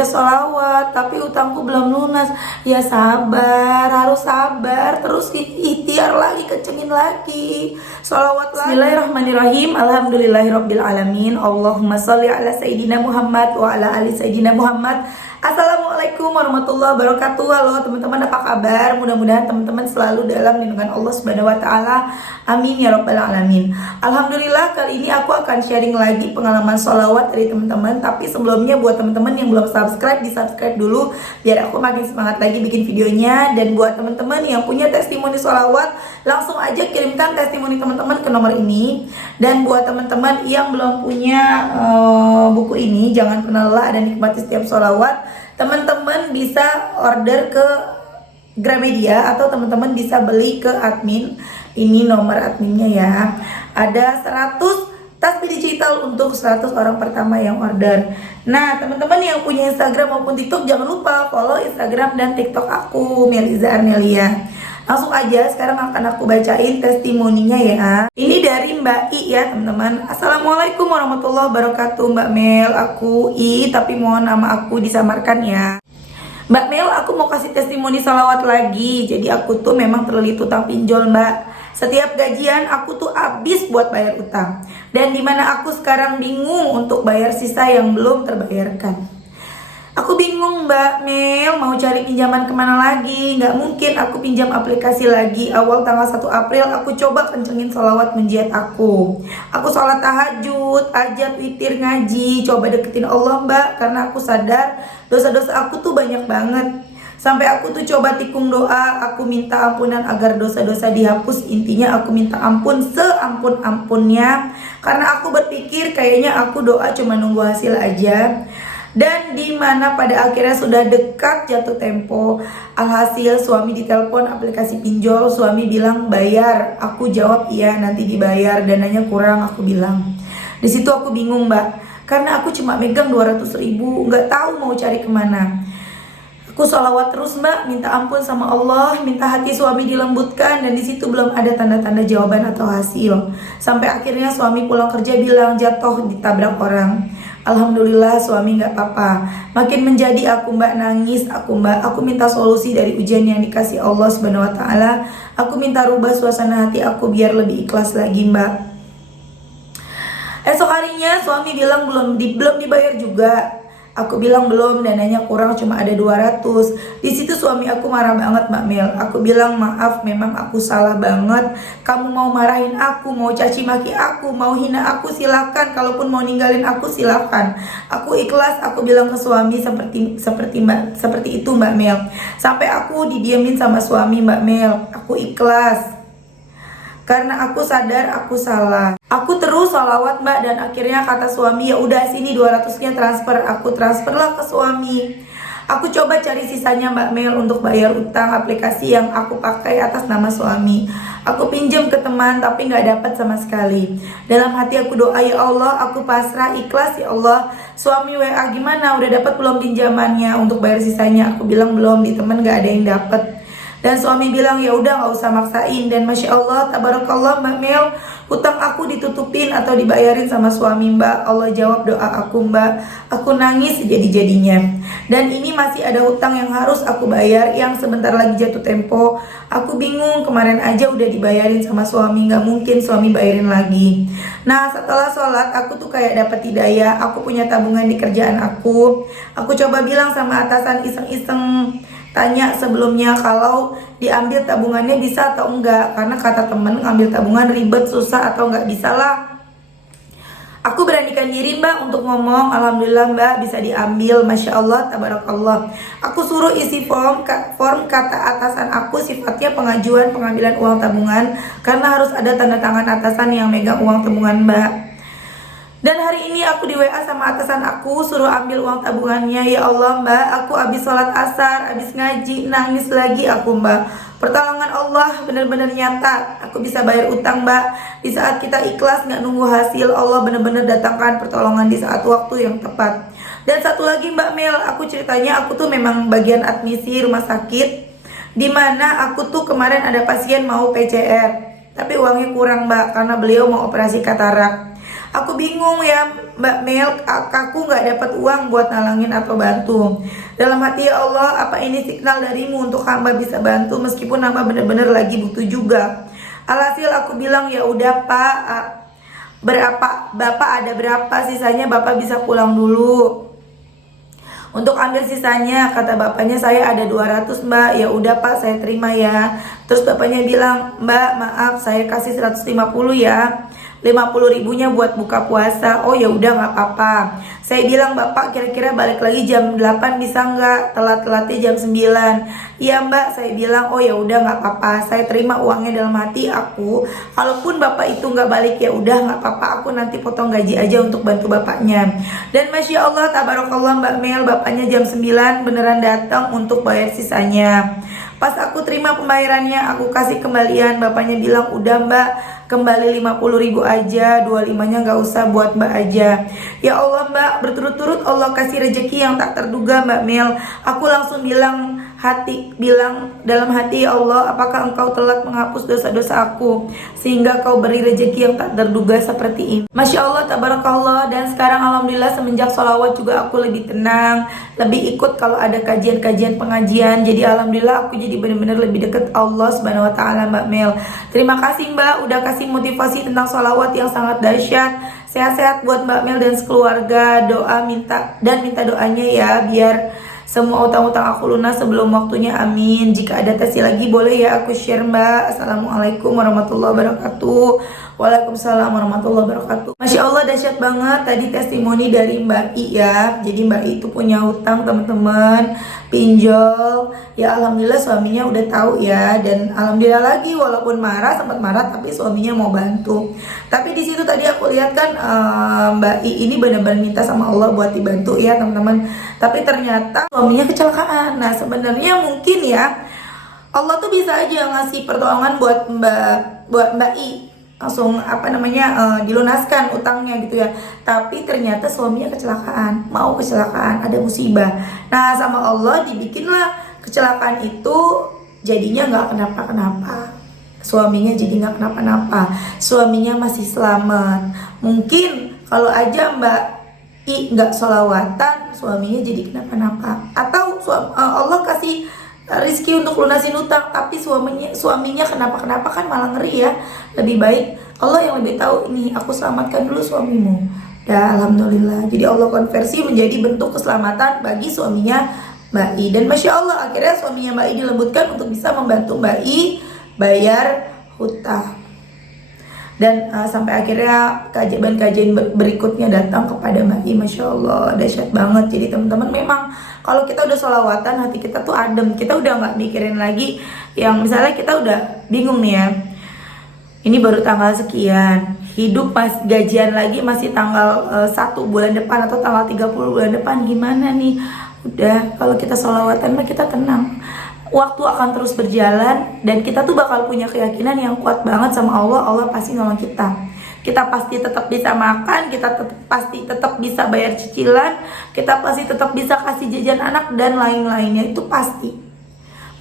pakai sholawat, tapi utangku belum lunas. Ya sabar, harus sabar. Terus ikhtiar lagi, kencengin lagi, sholawat lagi. Bismillahirrahmanirrahim. Alhamdulillahirabbil alamin. Allahumma sholli ala sayyidina Muhammad wa ala ali sayyidina Muhammad. Assalamualaikum warahmatullahi wabarakatuh. Halo teman-teman, apa kabar? Mudah-mudahan teman-teman selalu dalam lindungan Allah Subhanahu wa taala. Amin ya rabbal alamin. Alhamdulillah, kali ini aku akan sharing lagi pengalaman sholawat dari teman-teman. Tapi sebelumnya buat teman-teman yang belum subscribe, di-subscribe dulu biar aku makin semangat lagi bikin videonya. Dan buat teman-teman yang punya testimoni sholawat, langsung aja kirimkan testimoni teman-teman ke nomor ini. Dan buat teman-teman yang belum punya buku ini, jangan pernah lelah dan nikmati setiap sholawat, teman-teman bisa order ke Gramedia atau teman-teman bisa beli ke admin. Ini nomor adminnya ya. Ada 100 tasbih digital untuk 100 orang pertama yang order. Nah, teman-teman yang punya Instagram maupun TikTok, jangan lupa follow Instagram dan TikTok aku, Meliza Arnelia. Langsung aja sekarang akan aku bacain testimoninya ya. Ini dari Mbak I ya teman-teman. Assalamualaikum warahmatullahi wabarakatuh Mbak Mel. Aku I, tapi mohon nama aku disamarkan ya. Mbak Mel, aku mau kasih testimoni sholawat lagi. Jadi aku tuh memang terlilit utang pinjol Mbak. Setiap gajian aku tuh habis buat bayar utang. Dan dimana aku sekarang bingung untuk bayar sisa yang belum terbayarkan. Aku bingung Mbak Mel, mau cari pinjaman kemana lagi. Nggak mungkin aku pinjam aplikasi lagi. Awal tanggal 1 April aku coba kencengin sholawat menjihad aku. Aku sholat tahajud, ajat, witir, ngaji. Coba deketin Allah Mbak, karena aku sadar dosa-dosa aku tuh banyak banget. Sampai aku tuh coba tikung doa, aku minta ampunan agar dosa-dosa dihapus. Intinya aku minta ampun seampun-ampunnya. Karena aku berpikir kayaknya aku doa cuma nunggu hasil aja. Dan dimana pada akhirnya sudah dekat jatuh tempo, alhasil suami ditelepon aplikasi pinjol. Suami bilang bayar, aku jawab iya nanti dibayar, dananya kurang aku bilang. Di situ aku bingung Mbak, karena aku cuma megang 200.000, nggak tahu mau cari kemana. Aku sholawat terus Mbak, minta ampun sama Allah, minta hati suami dilembutkan, dan di situ belum ada tanda-tanda jawaban atau hasil. Sampai akhirnya suami pulang kerja bilang jatuh ditabrak orang. Alhamdulillah suami nggak apa-apa. Makin menjadi aku Mbak nangis, aku minta solusi dari ujian yang dikasih Allah Subhanahu wa taala. Aku minta rubah suasana hati aku biar lebih ikhlas lagi Mbak. Esok harinya suami bilang belum dibayar juga. Aku bilang belum, dananya kurang cuma ada 200. Di situ suami aku marah banget Mbak Mel. Aku bilang maaf, memang aku salah banget. Kamu mau marahin aku, mau caci maki aku, mau hina aku silakan. Kalaupun mau ninggalin aku silakan. Aku ikhlas, aku bilang ke suami seperti itu Mbak Mel. Sampai aku didiamin sama suami Mbak Mel. Aku ikhlas. Karena aku sadar aku salah. Aku terus sholawat Mbak, dan akhirnya kata suami ya udah sini 200-nya transfer. Aku transferlah ke suami. Aku coba cari sisanya Mbak Mel untuk bayar utang aplikasi yang aku pakai atas nama suami. Aku pinjam ke teman tapi nggak dapat sama sekali. Dalam hati aku doa, ya Allah aku pasrah ikhlas ya Allah. Suami WA gimana, udah dapat belum pinjamannya untuk bayar sisanya? Aku bilang belum, di teman nggak ada yang dapat. Dan suami bilang ya udah nggak usah maksain. Dan masya Allah tabarakallah Mbak Mel, hutang aku ditutupin atau dibayarin sama suami Mbak. Allah jawab doa aku Mbak. Aku nangis jadi-jadinya. Dan ini masih ada hutang yang harus aku bayar, yang sebentar lagi jatuh tempo. Aku bingung, kemarin aja udah dibayarin sama suami, nggak mungkin suami bayarin lagi. Nah setelah sholat aku tuh kayak dapet hidayah. Aku punya tabungan di kerjaan aku. Aku coba bilang sama atasan iseng-iseng, tanya sebelumnya kalau diambil tabungannya bisa atau enggak. Karena kata temen ngambil tabungan ribet, susah atau enggak bisa lah. Aku beranikan diri Mbak untuk ngomong. Alhamdulillah Mbak bisa diambil, masya Allah tabarakallah. Aku suruh isi form kata atasan aku sifatnya pengajuan pengambilan uang tabungan, karena harus ada tanda tangan atasan yang megang uang tabungan Mbak. Dan hari ini aku di WA sama atasan aku suruh ambil uang tabungannya. Ya Allah Mbak, aku habis sholat asar, habis ngaji, nangis lagi aku Mbak. Pertolongan Allah benar-benar nyata. Aku bisa bayar utang Mbak. Di saat kita ikhlas gak nunggu hasil, Allah benar-benar datangkan pertolongan di saat waktu yang tepat. Dan satu lagi Mbak Mel, aku ceritanya aku tuh memang bagian admisi rumah sakit, dimana aku tuh kemarin ada pasien mau PCR, tapi uangnya kurang Mbak, karena beliau mau operasi katarak. Aku bingung ya Mbak Mel, aku nggak dapat uang buat nalangin atau bantu. Dalam hati, ya Allah, apa ini signal darimu untuk hamba bisa bantu meskipun hamba benar-benar lagi butuh juga. Alhasil aku bilang, ya udah Pak, berapa Bapak ada berapa sisanya Bapak bisa pulang dulu. Untuk ambil sisanya, kata bapaknya, saya ada 200 Mbak. Ya udah Pak, saya terima ya. Terus bapaknya bilang, Mbak maaf, saya kasih 150 ya, 50 ribunya buat buka puasa. Oh ya udah nggak apa-apa. Saya bilang, Bapak kira-kira balik lagi jam 8 bisa nggak? Telat-telatnya jam 9. Iya Mbak, saya bilang, oh ya udah nggak apa-apa. Saya terima uangnya dalam hati aku. Kalaupun Bapak itu nggak balik, ya udah nggak apa-apa. Aku nanti potong gaji aja untuk bantu bapaknya. Dan Masya Allah, tabarakallah Mbak Mel, bapaknya jam 9 beneran datang untuk bayar sisanya. Pas aku terima pembayarannya, aku kasih kembalian. Bapaknya bilang, udah Mbak, kembali 50 ribu aja, 25-nya gak usah, buat Mbak aja. Ya Allah Mbak, berturut-turut Allah kasih rezeki yang tak terduga Mbak Mel. Aku langsung bilang dalam hati, ya Allah, apakah engkau telat menghapus dosa-dosa aku sehingga kau beri rezeki yang tak terduga seperti ini. Masya Allah, tabarakallah. Dan sekarang alhamdulillah semenjak sholawat juga aku lebih tenang, lebih ikut kalau ada kajian-kajian pengajian. Jadi alhamdulillah aku jadi benar-benar lebih dekat Allah Subhanahu wa taala Mbak Mel. Terima kasih Mbak udah kasih motivasi tentang sholawat yang sangat dahsyat. Sehat-sehat buat Mbak Mel dan sekeluarga. Minta doanya ya, biar semua utang-utang aku lunas sebelum waktunya, amin. Jika ada tesi lagi boleh ya aku share Mbak. Assalamualaikum warahmatullahi wabarakatuh. Waalaikumsalam warahmatullahi wabarakatuh. Masya Allah, dahsyat banget tadi testimoni dari Mbak I ya. Jadi Mbak I itu punya hutang teman-teman, pinjol. Ya alhamdulillah suaminya udah tahu ya. Dan alhamdulillah lagi, walaupun sempat marah tapi suaminya mau bantu. Tapi di situ tadi aku lihat kan Mbak I ini benar-benar minta sama Allah buat dibantu ya teman-teman. Tapi ternyata suaminya kecelakaan. Nah sebenarnya mungkin ya Allah tuh bisa aja ngasih pertolongan buat Mbak I, langsung dilunaskan utangnya gitu ya. Tapi ternyata suaminya kecelakaan, ada musibah. Nah sama Allah dibikinlah kecelakaan itu jadinya nggak kenapa-kenapa. Suaminya jadi nggak kenapa-napa, suaminya masih selamat. Mungkin kalau aja Mbak I nggak sholawatan, suaminya jadi kenapa-napa. Atau Allah kasih rizki untuk lunasin utang, tapi suaminya kenapa-kenapa, kan malah ngeri ya. Lebih baik Allah yang lebih tahu, ini aku selamatkan dulu suamimu. Ya alhamdulillah, jadi Allah konversi menjadi bentuk keselamatan bagi suaminya Mbak I. Dan Masya Allah, akhirnya suaminya Mbak I dilembutkan untuk bisa membantu Mbak I bayar hutang. Dan sampai akhirnya kajian berikutnya datang kepada Mbak I. Masya Allah, dahsyat banget. Jadi teman-teman, memang kalau kita udah sholawatan, hati kita tuh adem. Kita udah gak mikirin lagi yang misalnya kita udah bingung nih ya, ini baru tanggal sekian, hidup gajian lagi masih tanggal 1 bulan depan atau tanggal 30 bulan depan, gimana nih. Udah, kalau kita sholawatan mah kita tenang. Waktu akan terus berjalan dan kita tuh bakal punya keyakinan yang kuat banget sama Allah. Allah pasti nolong kita. Kita pasti tetap bisa makan, kita pasti tetap bisa bayar cicilan, kita pasti tetap bisa kasih jajan anak dan lain-lainnya, itu pasti.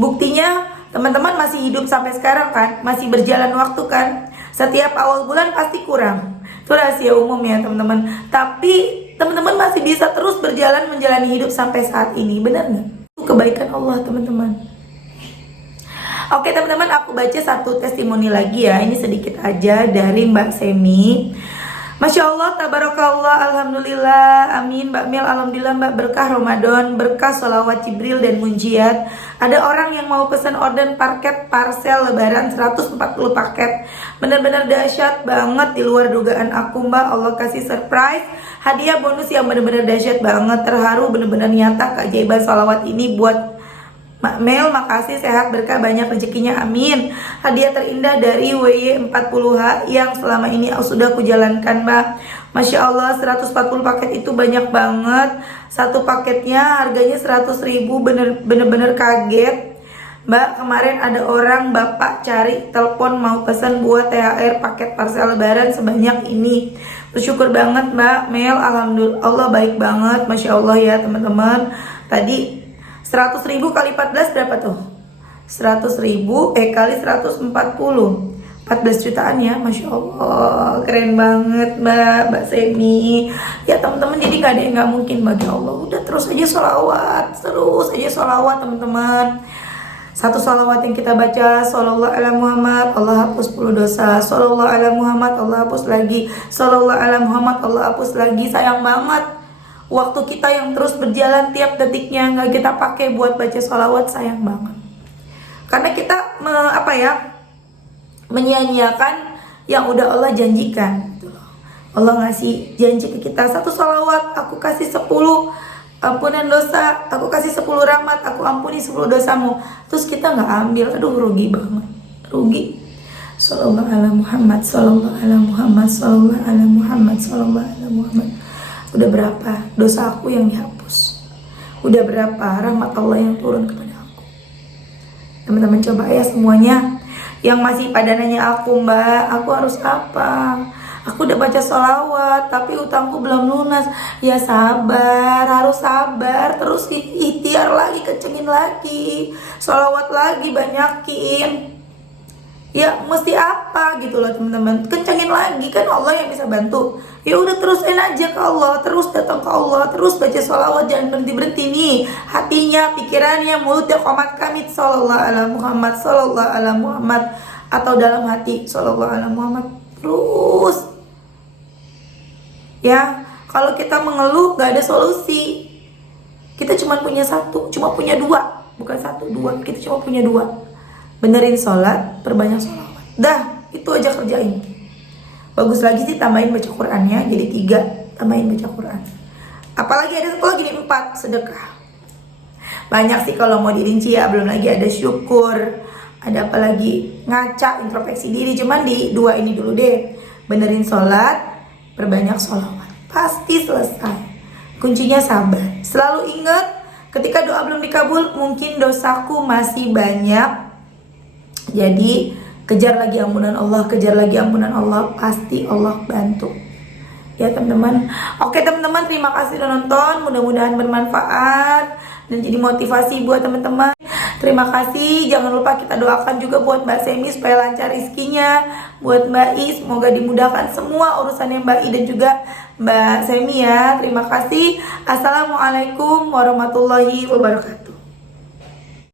Buktinya teman-teman masih hidup sampai sekarang kan, masih berjalan waktu kan. Setiap awal bulan pasti kurang, itu rahasia umum ya teman-teman. Tapi teman-teman masih bisa terus berjalan menjalani hidup sampai saat ini, benar nggak? Itu kebaikan Allah teman-teman. Oke teman-teman, aku baca satu testimoni lagi ya. Ini sedikit aja dari Mbak Semi. Masya Allah, tabarakallah, alhamdulillah, amin Mbak Mel. Alhamdulillah Mbak, berkah Ramadan, berkah sholawat Jibril dan munjiat. Ada orang yang mau pesan order paket parsel lebaran 140 paket. Bener-bener dahsyat banget, di luar dugaan aku Mbak. Allah kasih surprise, hadiah bonus yang bener-bener dahsyat banget. Terharu, bener-bener nyata keajaiban sholawat ini buat Mbak Mel. Makasih, sehat, berkah, banyak rezekinya, amin. Hadiah terindah dari WY40H yang selama ini sudah aku jalankan Mbak. Masya Allah, 140 paket itu banyak banget. Satu paketnya harganya 100.000, bener-bener kaget Mbak. Kemarin ada orang bapak cari telepon mau pesan buat THR paket parsel lebaran sebanyak ini. Bersyukur banget Mbak Mel, alhamdulillah, Allah baik banget. Masya Allah ya teman-teman. Tadi 100.000 kali 14 berapa tuh? 100.000 kali 140 14 jutaan ya, Masya Allah, keren banget Mbak Semi. Ya teman-teman, jadi gak ada yang gak mungkin bagi Allah. Udah terus aja sholawat, teman-teman. Satu sholawat yang kita baca, shollallahu ala Muhammad, Allah hapus 10 dosa. Shollallahu ala Muhammad, Allah hapus lagi. Shollallahu ala Muhammad, Allah hapus lagi. Sayang banget waktu kita yang terus berjalan tiap detiknya gak kita pakai buat baca sholawat, sayang banget. Karena kita menyia-nyiakan yang udah Allah janjikan gitu loh. Allah ngasih janji ke kita, satu sholawat aku kasih 10 ampunan dosa, aku kasih 10 rahmat, aku ampuni 10 dosamu. Terus kita nggak ambil, aduh rugi banget, rugi. Sallallahu ala Muhammad, sallallahu ala Muhammad, sallallahu ala Muhammad, sallallahu ala Muhammad. Udah berapa dosa aku yang dihapus? Udah berapa rahmat Allah yang turun kepada aku? Teman-teman coba ya semuanya. Yang masih pada nanya aku, Mbak, aku harus apa? Aku udah baca sholawat, tapi utangku belum lunas. Ya sabar, harus sabar. Terus ikhtiar lagi, kencengin lagi. Sholawat lagi, banyakin. Ya mesti apa gitu loh teman-teman. Kencengin lagi, kan Allah yang bisa bantu. Ya udah terusin aja ke Allah, terus datang ke Allah, terus baca sholawat, jangan berhenti-berhenti nih. Hatinya, pikirannya, mulutnya, qomat kamit sallallahu ala Muhammad, sallallahu ala Muhammad, atau dalam hati sallallahu ala Muhammad. Terus ya, kalau kita mengeluh gak ada solusi. Kita cuma punya satu, cuma punya dua. Bukan satu, dua, kita cuma punya dua. Benerin sholat, perbanyak sholawat. Dah, itu aja kerjain. Bagus lagi sih tambahin baca Qur'annya, jadi 3, tambahin baca Qur'an. Apalagi ada satu lagi nih, 4, sedekah. Banyak sih kalau mau dirinci ya, belum lagi ada syukur. Ada apa lagi? Ngaca, introspeksi diri. Cuman di 2 ini dulu deh. Benerin sholat, perbanyak sholawat. Pasti selesai. Kuncinya sabar. Selalu ingat, ketika doa belum dikabul, mungkin dosaku masih banyak. Jadi kejar lagi ampunan Allah, kejar lagi ampunan Allah, pasti Allah bantu. Ya teman-teman. Oke teman-teman, terima kasih udah nonton. Mudah-mudahan bermanfaat dan jadi motivasi buat teman-teman. Terima kasih. Jangan lupa kita doakan juga buat Mbak Semi supaya lancar rezekinya. Buat Mbak I, semoga dimudahkan semua urusannya Mbak I dan juga Mbak Semi ya. Terima kasih. Assalamualaikum warahmatullahi wabarakatuh.